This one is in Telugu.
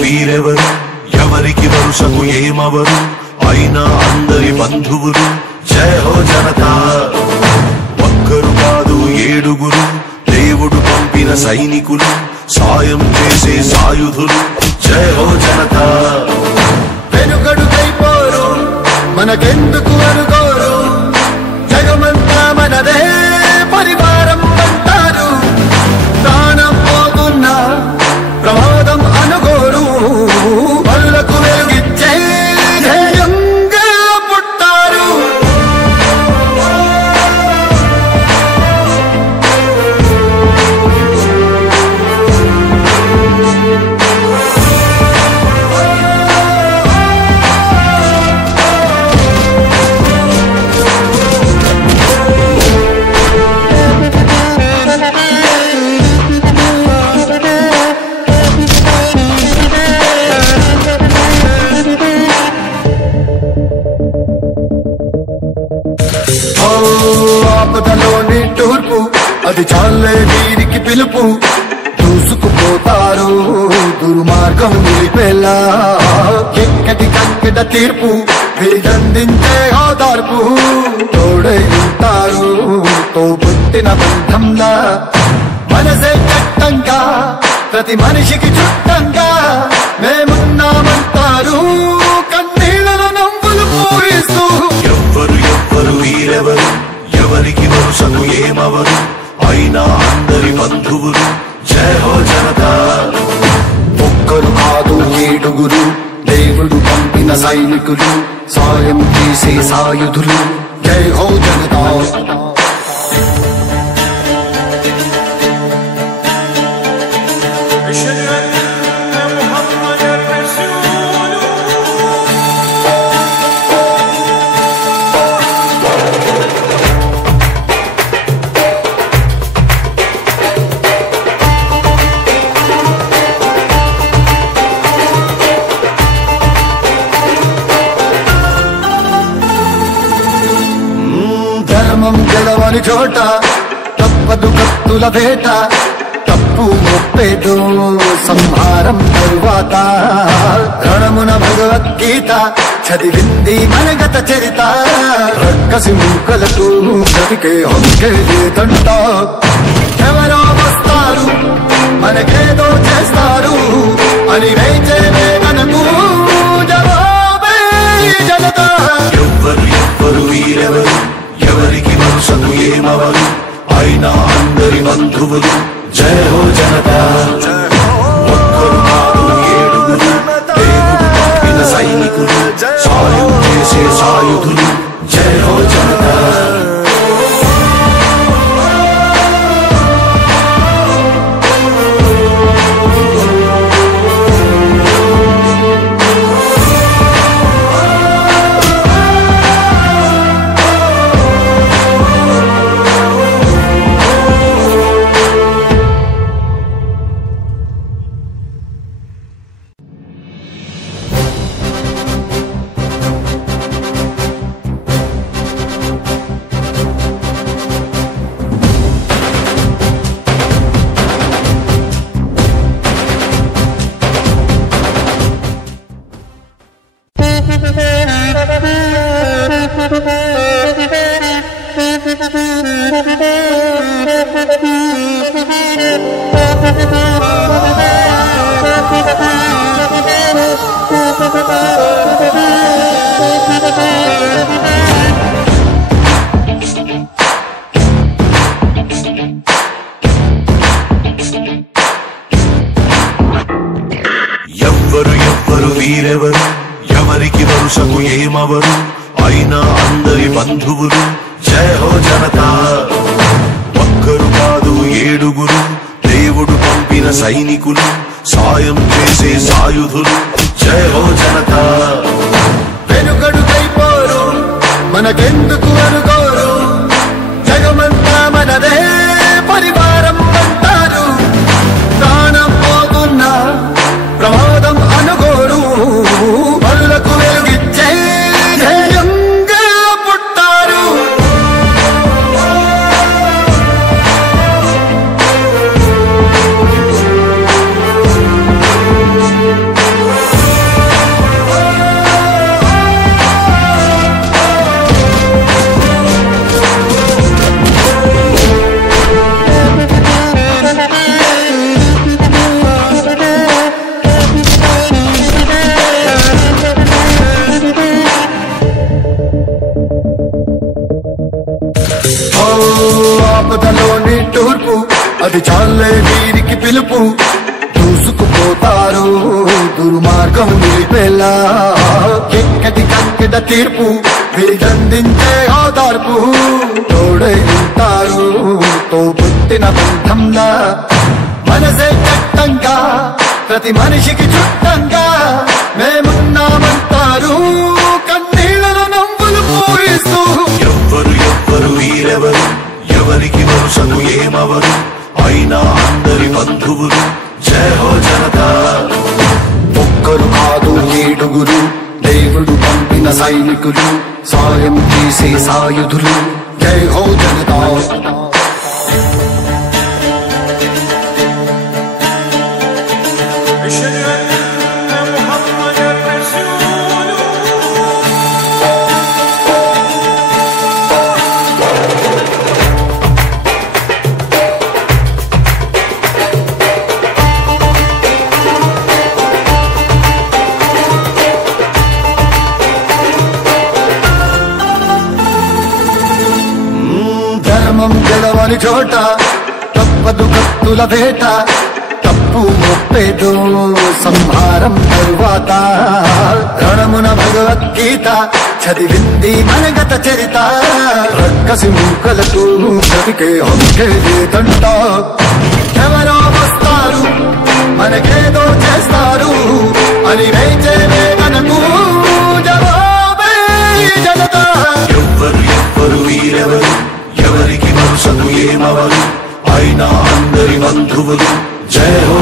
వీరెవరు ఎవరికి వరుసకు ఏమవరు అయినా అందరి బంధువులు జయ హో జనతా ఒక్కరు కాదు ఏడుగురు దేవుడు పంపిన సైనికులు సాయం చేసే సాయుధులు జయ హో జనతా వెనుకడుకైపోరు మనకెందుకు అనుకోరు జగమంతా మనదే పరివారం అంటారు ప్రాణం పోతున్నా ప్రమాదం అనుకోరు పళ్ళకు వెలుగిచ్చే ధైర్యంగా పుట్టారు ఆపదలోని తూర్పు అది చాలే వీరికి పిలుపు దూసుకుపోతారు దుర్మార్గం నిలిపేలా ఎక్కడి కక్కట తీర్పు వీరందించే ఓదార్పు తోడై ఉంటారు తోబుట్టిన బంధంలా మనసే చట్టంగా ప్రతి మనిషికి చుట్టంగా మేమున్నామంటారు కన్నీళ్ళను నవ్వులు పూరిస్తూ ఎవ్వరు వీరెవరు ఎవరికి వరుసకు ఏమవరు అయినా అందరి బంధువులు జయ హో జనతా ఒక్కరు కాదు ఏడుగురు దేవుడు పంపిన సైనికులు సాయం చేసే సాయుధులు జై హో జనతా ధర్మం గెలవని చోట తప్పదు కత్తుల వేట తప్పు ఒప్పేదో సంహారం తరువాత రణమున భగవద్గీత చదివింది మనగత చరిత రక్కసి మూకలకు బ్రతికే హక్కే లేదంట ఎవరో వస్తారు మనకేదో చేస్తారు అని వేచే వేదనకు జవాబే జనతా ఎవ్వరు వీరెవరు ఎవరికి వరుసకు ఏమవరు అయినా అందరి బంధువులు జయ హో జనతా ఒక్కరు కాదు ఏడుగురు దేవుడు పంపిన సైనికులు సాయం చేసే సాయుధులు జయ హో జనతా ఎవ్వరు వీరెవరు ఎవరికి వరుసకు ఏమవరు అయినా అందరి బంధువులు జయ హో జనతా ఒక్కరు కాదు ఏడుగురు దేవుడు పంపిన సైనికులు సాయం చేసే సాయుధులు జయ హో జనతా మనకెందుకు అనుకోరు జగమంతా మనదే పరివారం అంటారు ప్రాణం పోతున్నా ప్రమాదం అనుకోరు పరులకు వెలుగిచ్చే ధ్యేయంగా పుట్టారు ఆపదలోని తూర్పు అది చాలే వీరికి పిలుపు దూసుకుపోతారు దుర్మార్గం నిలిపేలా ఎక్కడి కక్కిడ తీర్పు వీరందించే ఓదార్పు తోడై ఉంటారు తో పుట్టిన బంధంగా మనసే చట్టంగా ప్రతి మనిషికి చుట్టంగా మేమున్నామంటారు కన్నీళ్ళను నవ్వులు పూరిస్తూ ఎవ్వరు ఎవ్వరు వీరెవరు ఎవరికి వరుసకు ఏమవరు అయినా అందరి బంధువులు జయ హో జనతా ఒక్కరు కాదు ఏడుగురు దేవుడు పంపిన సైనికులు సాయం చేసే సాయుధులు జై హో జనతా ధర్మం గెలవని చోట తప్పదు కత్తుల వేట తప్పు మొప్పేదో సంహారం తరువాత రణమున భగవద్గీత చదివింది మనగత చరిత రక్కసి మూకలకు బ్రతికే హక్కే లేదంట ఎవరో వస్తారు మనకేదో చేస్తారు అని వేచే వేదనకు జవాబే జనతా ఎవ్వరు ఎవ్వరు వీరెవరు ఎవరికి వరుసకు ఏమవరు అయినా అందరి బంధువులు జయ హో